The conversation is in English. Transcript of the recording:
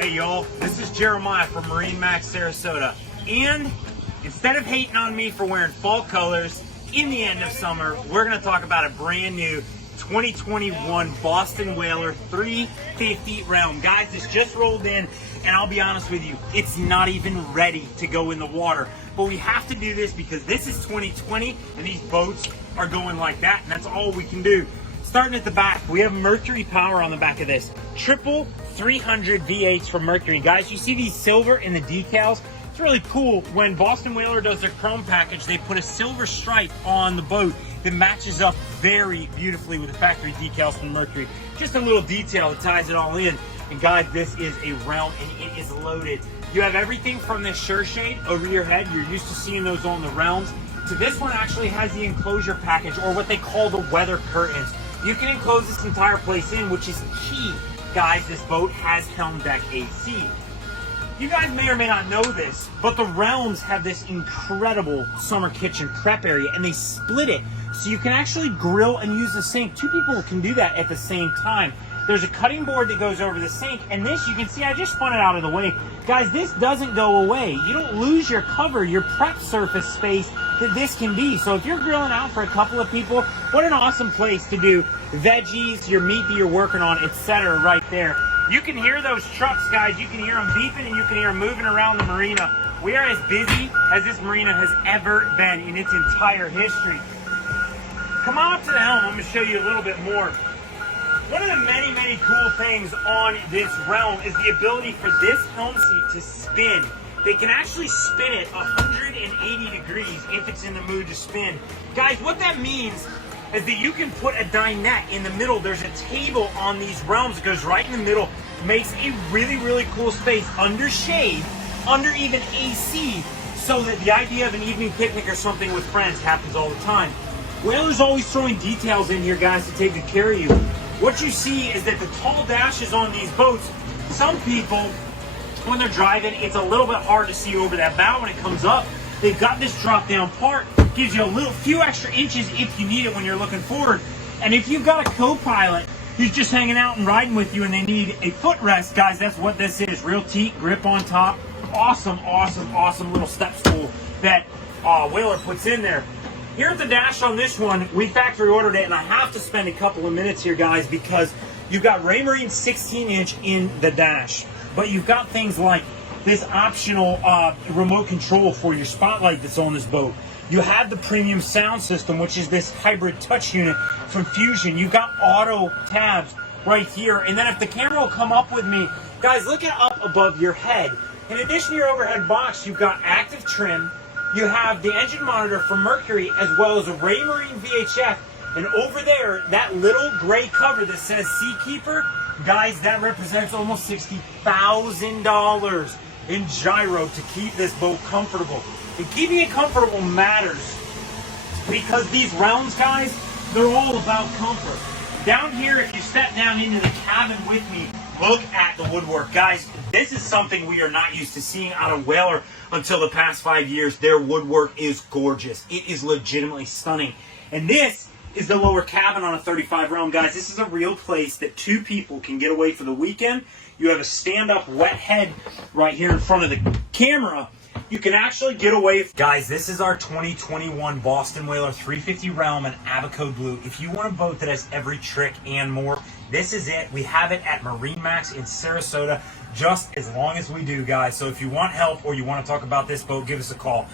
Hey y'all, this is Jeremiah from MarineMax Sarasota. And instead of hating on me for wearing fall colors in the end of summer, we're gonna talk about a brand new 2021 Boston Whaler 350 realm. Guys, this just rolled in, and I'll be honest with you, it's not even ready to go in the water. But we have to do this because this is 2020 and these boats are going like that, and that's all we can do. Starting at the back, we have Mercury power on the back of this. Triple 300 V8s from Mercury. Guys, you see these silver in the decals? It's really cool. When Boston Whaler does their chrome package, they put a silver stripe on the boat that matches up very beautifully with the factory decals from Mercury. Just a little detail that ties it all in. And guys, this is a realm and it is loaded. You have everything from this sure shade over your head. You're used to seeing those on the realms. So this one actually has the enclosure package, or what they call the weather curtains. You can enclose this entire place in, which is key. Guys, this boat has helm deck AC. You guys may or may not know this, but the realms have this incredible summer kitchen prep area, and they split it so you can actually grill and use the sink. Two people can do that at the same time. There's a cutting board that goes over the sink, and this, you can see, I just spun it out of the way. Guys, this doesn't go away. You don't lose your cover, your prep surface space that this can be. So if you're grilling out for a couple of people, what an awesome place to do veggies, your meat that you're working on, etc. right there. You can hear those trucks, guys. You can hear them beeping and you can hear them moving around the marina. We are as busy as this marina has ever been in its entire history. Come on up to the helm. I'm going to show you a little bit more. One of the many, many cool things on this realm is the ability for this helm seat to spin. They can actually spin it 180 degrees if it's in the mood to spin. Guys, what that means is that you can put a dinette in the middle. There's a table on these realms that goes right in the middle, makes a really, really cool space under shade, under even AC, so that the idea of an evening picnic or something with friends happens all the time. Whaler's always throwing details in here, guys, to take good care of you. What you see is that the tall dashes on these boats, some people, when they're driving, it's a little bit hard to see over that bow when it comes up. They've got this drop down part, gives you a few extra inches if you need it when you're looking forward. And if you've got a co-pilot who's just hanging out and riding with you and they need a footrest, guys, that's what this is. Real teak, grip on top. Awesome, awesome, awesome little step stool that Whaler puts in there. Here at the dash on this one, we factory ordered it, and I have to spend a couple of minutes here, guys, because you've got Raymarine 16-inch in the dash, but you've got things like this optional remote control for your spotlight that's on this boat. You have the premium sound system, which is this hybrid touch unit from Fusion. You've got auto tabs right here, and then if the camera will come up with me, guys, look at up above your head. In addition to your overhead box, you've got active trim. You have the engine monitor from Mercury, as well as a Raymarine VHF. And over there, that little gray cover that says Seakeeper, guys, that represents almost $60,000 in gyro to keep this boat comfortable. And keeping it comfortable matters, because these realms, guys, they're all about comfort. Down here, if you step down into the cabin with me, look at the woodwork. Guys, this is something we are not used to seeing out of Whaler until the past 5 years. Their woodwork is gorgeous. It is legitimately stunning. And this is the lower cabin on a 35 realm. Guys, this is a real place that two people can get away for the weekend. You have a stand-up wet head right here in front of the camera. You can actually get away. Guys, this is our 2021 Boston Whaler 350 realm in Abaco Blue. If you want a boat that has every trick and more, this is it. We have it at MarineMax in Sarasota, just as long as we do, guys. So if you want help or you want to talk about this boat, give us a call.